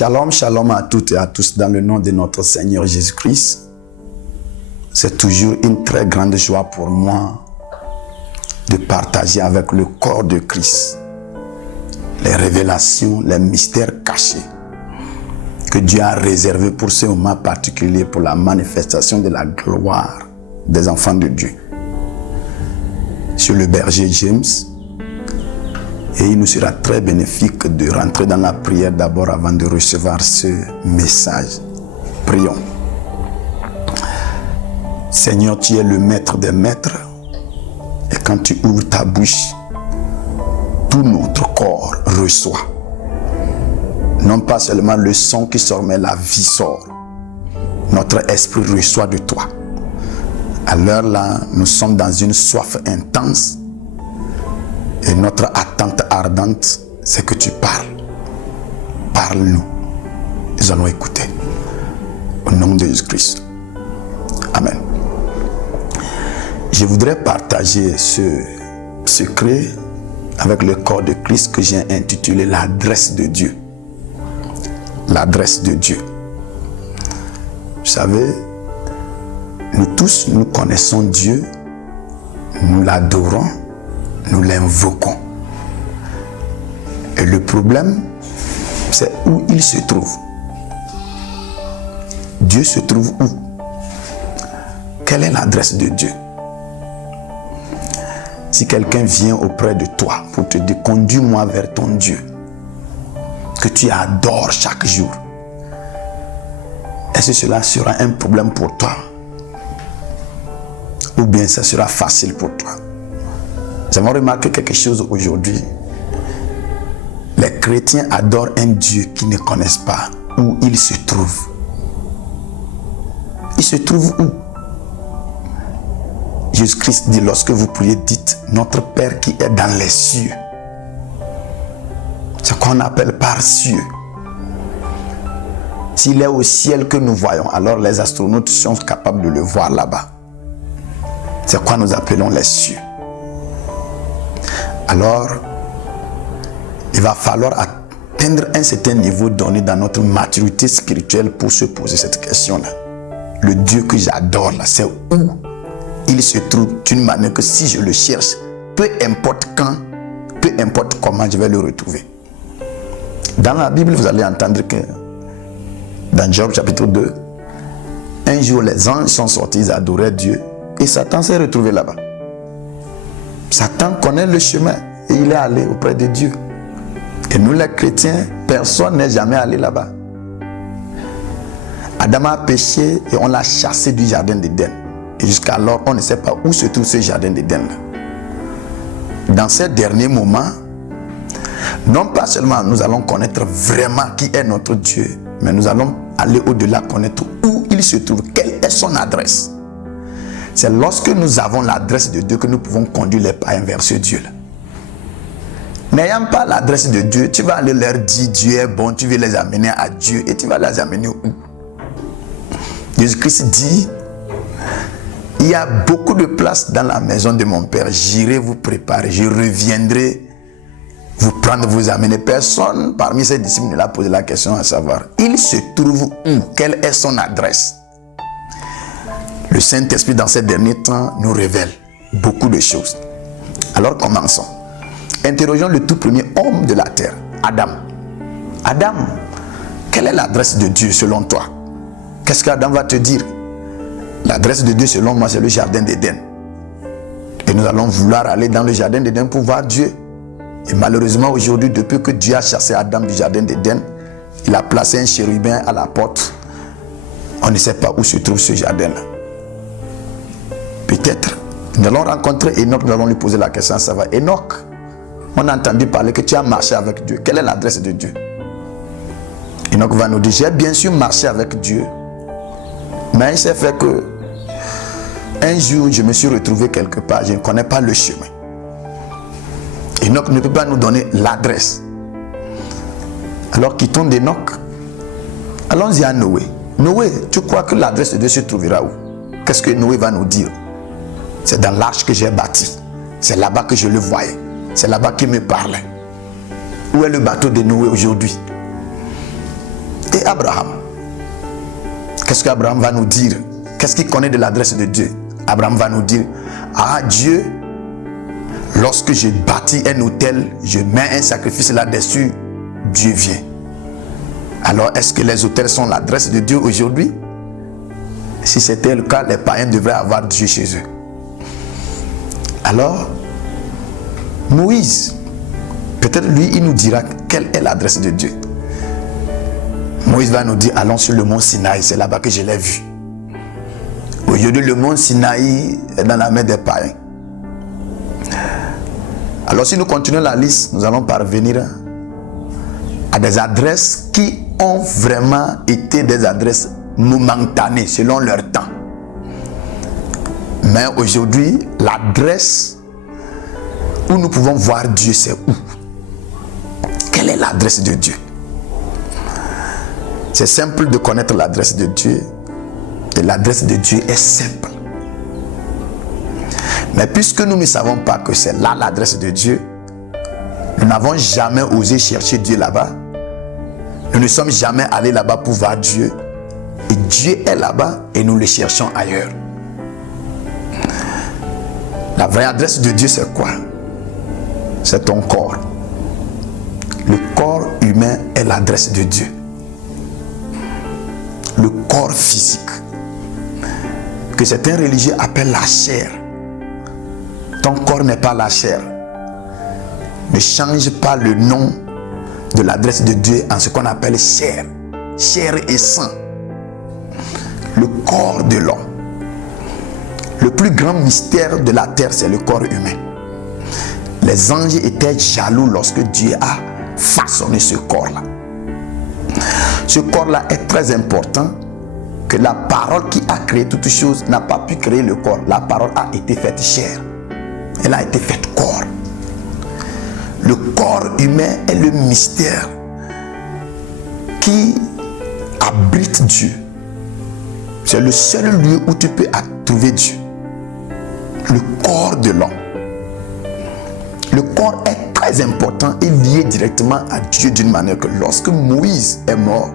Shalom, shalom à toutes et à tous dans le nom de notre Seigneur Jésus-Christ. C'est toujours une très grande joie pour moi de partager avec le corps de Christ les révélations, les mystères cachés que Dieu a réservés pour ce moment particulier, pour la manifestation de la gloire des enfants de Dieu. Je suis le berger James et il nous sera très bénéfique de rentrer dans la prière d'abord avant de recevoir ce message. Prions. Seigneur, tu es le maître des maîtres et quand tu ouvres ta bouche, tout notre corps reçoit. Non pas seulement le son qui sort, mais la vie sort. Notre esprit reçoit de toi. À l'heure là, nous sommes dans une soif intense et notre attente ardente, c'est que tu parles. Parle-nous. Nous allons écouter. Au nom de Jésus-Christ. Amen. Je voudrais partager ce secret avec le corps de Christ que j'ai intitulé l'adresse de Dieu. L'adresse de Dieu. Vous savez, nous tous, nous connaissons Dieu, nous l'adorons, nous l'invoquons. Et le problème, c'est où il se trouve. Dieu se trouve où? Quelle est l'adresse de Dieu? Si quelqu'un vient auprès de toi pour te dire, conduis-moi vers ton Dieu, que tu adores chaque jour, est-ce que cela sera un problème pour toi? Ou bien ça sera facile pour toi? Nous avons remarqué quelque chose aujourd'hui. Les chrétiens adorent un Dieu qu'ils ne connaissent pas où il se trouve. Il se trouve où? Jésus-Christ dit, lorsque vous priez, dites, notre Père qui est dans les cieux. Ce qu'on appelle par cieux. S'il est au ciel que nous voyons, alors les astronautes sont capables de le voir là-bas. C'est quoi nous appelons les cieux. Alors, il va falloir atteindre un certain niveau donné dans notre maturité spirituelle pour se poser cette question-là. Le Dieu que j'adore là, c'est où il se trouve d'une manière que si je le cherche, peu importe quand, peu importe comment, je vais le retrouver. Dans la Bible, vous allez entendre que dans Job chapitre 2, un jour les anges sont sortis, ils adoraient Dieu et Satan s'est retrouvé là-bas. Satan connaît le chemin et il est allé auprès de Dieu. Et nous les chrétiens, personne n'est jamais allé là-bas. Adam a péché et on l'a chassé du jardin d'Éden. Et jusqu'alors, on ne sait pas où se trouve ce jardin d'Éden. Dans ces derniers moments, non pas seulement nous allons connaître vraiment qui est notre Dieu, mais nous allons aller au-delà, connaître où il se trouve, quelle est son adresse. C'est lorsque nous avons l'adresse de Dieu que nous pouvons conduire les païens vers ce Dieu-là. N'ayant pas l'adresse de Dieu, tu vas aller leur dire Dieu est bon, tu veux les amener à Dieu et tu vas les amener où? Jésus-Christ dit, il y a beaucoup de place dans la maison de mon Père. J'irai vous préparer, je reviendrai vous prendre, vous amener. Personne parmi ses disciples ne l'a posé la question à savoir, il se trouve où? Quelle est son adresse? Le Saint-Esprit dans ces derniers temps nous révèle beaucoup de choses. Alors commençons. Interrogeons le tout premier homme de la terre, Adam. Adam, quelle est l'adresse de Dieu selon toi? Qu'est-ce qu'Adam va te dire? L'adresse de Dieu selon moi, c'est le jardin d'Éden. Et nous allons vouloir aller dans le jardin d'Éden pour voir Dieu. Et malheureusement aujourd'hui, depuis que Dieu a chassé Adam du jardin d'Éden, il a placé un chérubin à la porte. On ne sait pas où se trouve ce jardin-là. Peut-être, nous allons rencontrer Enoch, nous allons lui poser la question à savoir, Enoch, on a entendu parler que tu as marché avec Dieu. Quelle est l'adresse de Dieu? Enoch va nous dire, j'ai bien sûr marché avec Dieu. Mais il s'est fait que un jour, je me suis retrouvé quelque part, je ne connais pas le chemin. Enoch ne peut pas nous donner l'adresse. Alors quittons d'Enoch. Allons-y à Noé. Noé, tu crois que l'adresse de Dieu se trouvera où? Qu'est-ce que Noé va nous dire? C'est dans l'arche que j'ai bâti. C'est là-bas que je le voyais. C'est là-bas qu'il me parlait. Où est le bateau de Noé aujourd'hui? Et Abraham, qu'est-ce qu'Abraham va nous dire? Qu'est-ce qu'il connaît de l'adresse de Dieu? Abraham va nous dire, ah Dieu, lorsque je bâtis un autel, je mets un sacrifice là-dessus, Dieu vient. Alors, est-ce que les autels sont l'adresse de Dieu aujourd'hui? Si c'était le cas, les païens devraient avoir Dieu chez eux. Alors, Moïse, peut-être lui, il nous dira quelle est l'adresse de Dieu. Moïse va nous dire, allons sur le mont Sinaï, c'est là-bas que je l'ai vu. Aujourd'hui, le mont Sinaï est dans la main des païens. Alors, si nous continuons la liste, nous allons parvenir à des adresses qui ont vraiment été des adresses momentanées selon leur temps. Mais aujourd'hui, l'adresse où nous pouvons voir Dieu, c'est où? Quelle est l'adresse de Dieu? C'est simple de connaître l'adresse de Dieu. Et l'adresse de Dieu est simple. Mais puisque nous ne savons pas que c'est là l'adresse de Dieu, nous n'avons jamais osé chercher Dieu là-bas. Nous ne sommes jamais allés là-bas pour voir Dieu. Et Dieu est là-bas et nous le cherchons ailleurs. La vraie adresse de Dieu, c'est quoi? C'est ton corps. Le corps humain est l'adresse de Dieu. Le corps physique, que certains religieux appellent la chair. Ton corps n'est pas la chair. Ne change pas le nom de l'adresse de Dieu en ce qu'on appelle chair. Chair et sang. Le corps de l'homme. Le plus grand mystère de la terre, c'est le corps humain. Les anges étaient jaloux lorsque Dieu a façonné ce corps-là. Ce corps-là est très important, que la parole qui a créé toutes choses n'a pas pu créer le corps. La parole a été faite chair. Elle a été faite corps. Le corps humain est le mystère qui abrite Dieu. C'est le seul lieu où tu peux trouver Dieu. Le corps de l'homme. Le corps est très important et lié directement à Dieu d'une manière que lorsque Moïse est mort,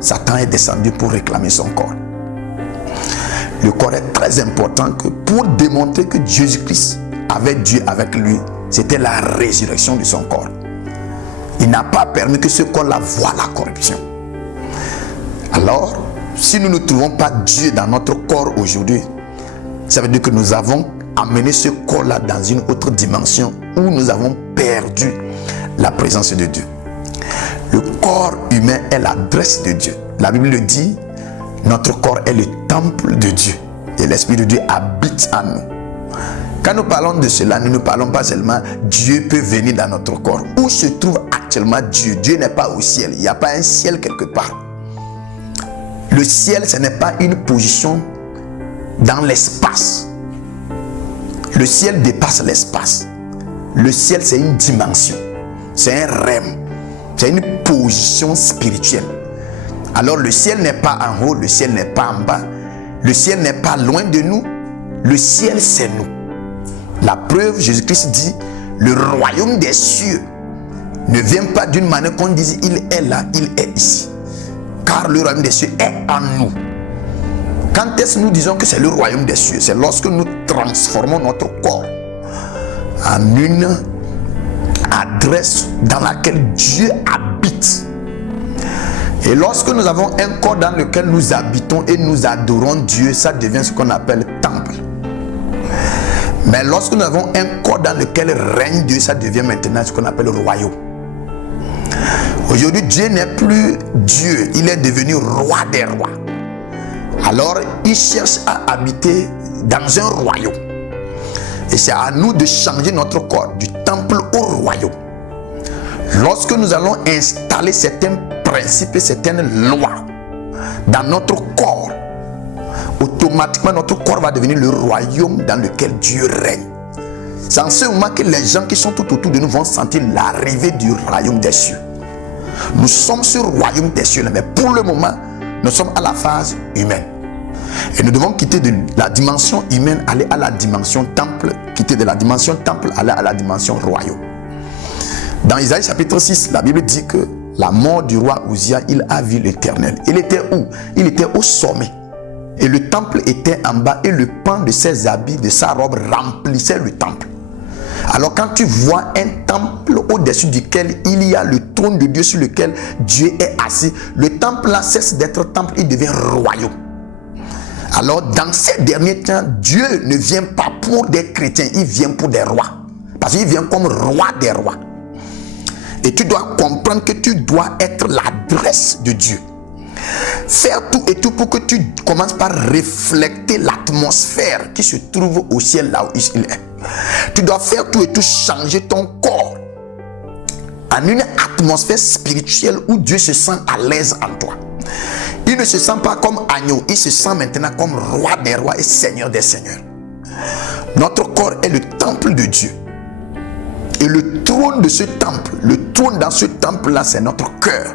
Satan est descendu pour réclamer son corps. Le corps est très important que pour démontrer que Jésus-Christ avait Dieu avec lui, c'était la résurrection de son corps. Il n'a pas permis que ce corps-là voie la corruption. Alors, si nous ne trouvons pas Dieu dans notre corps aujourd'hui, ça veut dire que nous avons amené ce corps-là dans une autre dimension où nous avons perdu la présence de Dieu. Le corps humain est l'adresse de Dieu. La Bible le dit, notre corps est le temple de Dieu et l'Esprit de Dieu habite en nous. Quand nous parlons de cela, nous ne parlons pas seulement Dieu peut venir dans notre corps. Où se trouve actuellement Dieu? Dieu n'est pas au ciel. Il n'y a pas un ciel quelque part. Le ciel, ce n'est pas une position dans l'espace. Le ciel dépasse l'espace. Le ciel, c'est une dimension. C'est un rêve. C'est une position spirituelle. Alors le ciel n'est pas en haut, le ciel n'est pas en bas. Le ciel n'est pas loin de nous. Le ciel, c'est nous. La preuve, Jésus-Christ dit, le royaume des cieux ne vient pas d'une manière qu'on dise, il est là, il est ici. Car le royaume des cieux est en nous. Quand est-ce que nous disons que c'est le royaume des cieux? C'est lorsque nous transformons notre corps en une adresse dans laquelle Dieu habite. Et lorsque nous avons un corps dans lequel nous habitons et nous adorons Dieu, ça devient ce qu'on appelle temple. Mais lorsque nous avons un corps dans lequel règne Dieu, ça devient maintenant ce qu'on appelle royaume. Aujourd'hui, Dieu n'est plus Dieu, il est devenu roi des rois. Alors, il cherche à habiter dans un royaume. Et c'est à nous de changer notre corps du temple au royaume. Lorsque nous allons installer certains principes et certaines lois dans notre corps, automatiquement notre corps va devenir le royaume dans lequel Dieu règne. C'est en ce moment que les gens qui sont tout autour de nous vont sentir l'arrivée du royaume des cieux. Nous sommes sur le royaume des cieux, mais pour le moment, nous sommes à la phase humaine. Et nous devons quitter de la dimension humaine, aller à la dimension temple, quitter de la dimension temple, aller à la dimension royaume. Dans Isaïe chapitre 6, la Bible dit que la mort du roi Uzziah, il a vu l'Éternel. Il était où? Il était au sommet. Et le temple était en bas et le pan de ses habits, de sa robe remplissait le temple. Alors quand tu vois un temple au-dessus duquel il y a le trône de Dieu sur lequel Dieu est assis, le temple là cesse d'être temple, il devient royaume. Alors dans ces derniers temps, Dieu ne vient pas pour des chrétiens, il vient pour des rois. Parce qu'il vient comme roi des rois. Et tu dois comprendre que tu dois être l'adresse de Dieu. Faire tout et tout pour que tu commences par refléter l'atmosphère qui se trouve au ciel là où il est. Tu dois faire tout et tout, changer ton corps en une atmosphère spirituelle où Dieu se sent à l'aise en toi. Il ne se sent pas comme agneau, il se sent maintenant comme roi des rois et seigneur des seigneurs. Notre corps est le temple de Dieu. Et le trône de ce temple, le trône dans ce temple-là, c'est notre cœur.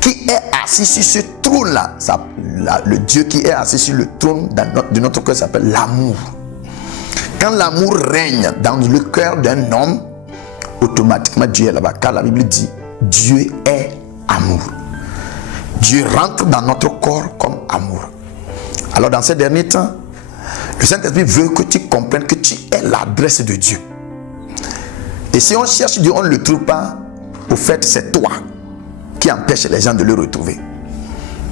Qui est assis sur ce trône-là, le Dieu qui est assis sur le trône de notre cœur s'appelle l'amour. Quand l'amour règne dans le cœur d'un homme, automatiquement Dieu est là-bas. Car la Bible dit, Dieu est amour. Dieu rentre dans notre corps comme amour. Alors dans ces derniers temps, le Saint-Esprit veut que tu comprennes que tu es l'adresse de Dieu. Et si on cherche Dieu, on ne le trouve pas. Au fait, c'est toi qui empêche les gens de le retrouver.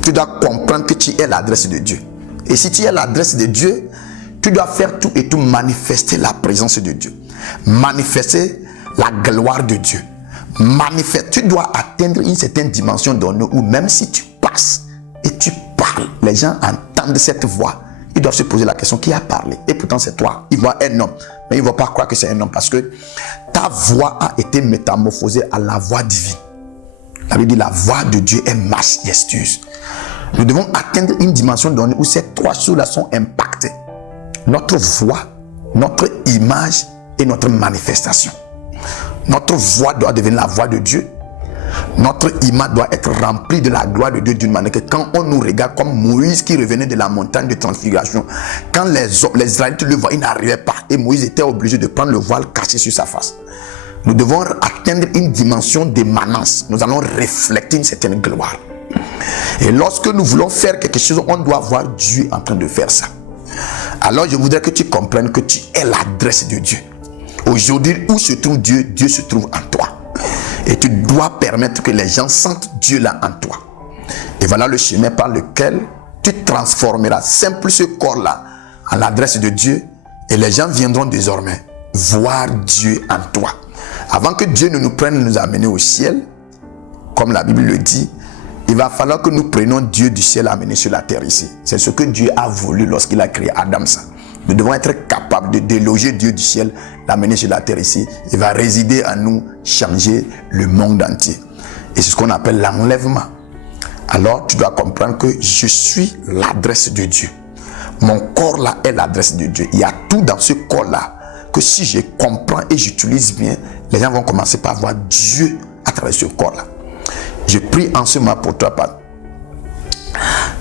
Tu dois comprendre que tu es l'adresse de Dieu. Et si tu es l'adresse de Dieu, tu dois faire tout et tout, manifester la présence de Dieu. Manifester la gloire de Dieu. Tu dois atteindre une certaine dimension donnée où même si tu passes et tu parles, les gens entendent cette voix. Ils doivent se poser la question, qui a parlé? Et pourtant c'est toi. Ils voient un homme, mais ils ne vont pas croire que c'est un homme parce que ta voix a été métamorphosée à la voix divine. La Bible dit la voix de Dieu est majestueuse. Nous devons atteindre une dimension donnée où ces trois choses-là sont impactées. Notre voix, notre image et notre manifestation. Notre voix doit devenir la voix de Dieu. Notre image doit être remplie de la gloire de Dieu d'une manière que quand on nous regarde comme Moïse qui revenait de la montagne de transfiguration, quand les Israélites le voient, ils n'arrivaient pas. Et Moïse était obligé de prendre le voile caché sur sa face. Nous devons atteindre une dimension d'émanence. Nous allons refléter une certaine gloire. Et lorsque nous voulons faire quelque chose, on doit voir Dieu en train de faire ça. Alors je voudrais que tu comprennes que tu es l'adresse de Dieu. Aujourd'hui, où se trouve Dieu, Dieu se trouve en toi. Et tu dois permettre que les gens sentent Dieu là en toi. Et voilà le chemin par lequel tu transformeras simple ce corps-là en l'adresse de Dieu. Et les gens viendront désormais voir Dieu en toi. Avant que Dieu ne nous prenne et nous amène au ciel, comme la Bible le dit, il va falloir que nous prenions Dieu du ciel amener sur la terre ici. C'est ce que Dieu a voulu lorsqu'il a créé Adam. Ça. Nous devons être capables de déloger Dieu du ciel, l'amener sur la terre ici. Il va résider en nous, changer le monde entier. Et c'est ce qu'on appelle l'enlèvement. Alors tu dois comprendre que je suis l'adresse de Dieu. Mon corps là est l'adresse de Dieu. Il y a tout dans ce corps là que si je comprends et j'utilise bien, les gens vont commencer par voir Dieu à travers ce corps là. Je prie en ce moment pour toi, Père.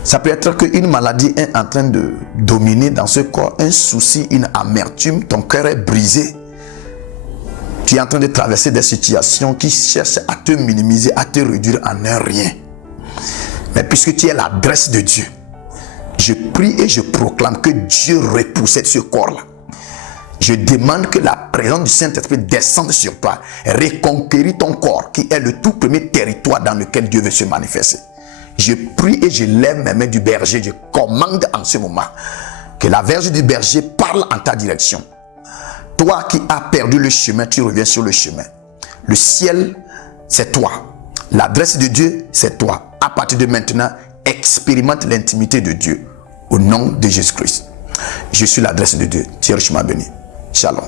Ça peut être qu'une maladie est en train de dominer dans ce corps, un souci, une amertume, ton cœur est brisé. Tu es en train de traverser des situations qui cherchent à te minimiser, à te réduire en un rien. Mais puisque tu es l'adresse de Dieu, je prie et je proclame que Dieu repossède ce corps-là. Je demande que la présence du Saint-Esprit descende sur toi, reconquérir ton corps, qui est le tout premier territoire dans lequel Dieu veut se manifester. Je prie et je lève mes mains du berger. Je commande en ce moment que la verge du berger parle en ta direction. Toi qui as perdu le chemin, tu reviens sur le chemin. Le ciel, c'est toi. L'adresse de Dieu, c'est toi. À partir de maintenant, expérimente l'intimité de Dieu. Au nom de Jésus-Christ. Je suis l'adresse de Dieu. Tu es richement béni. Shalom.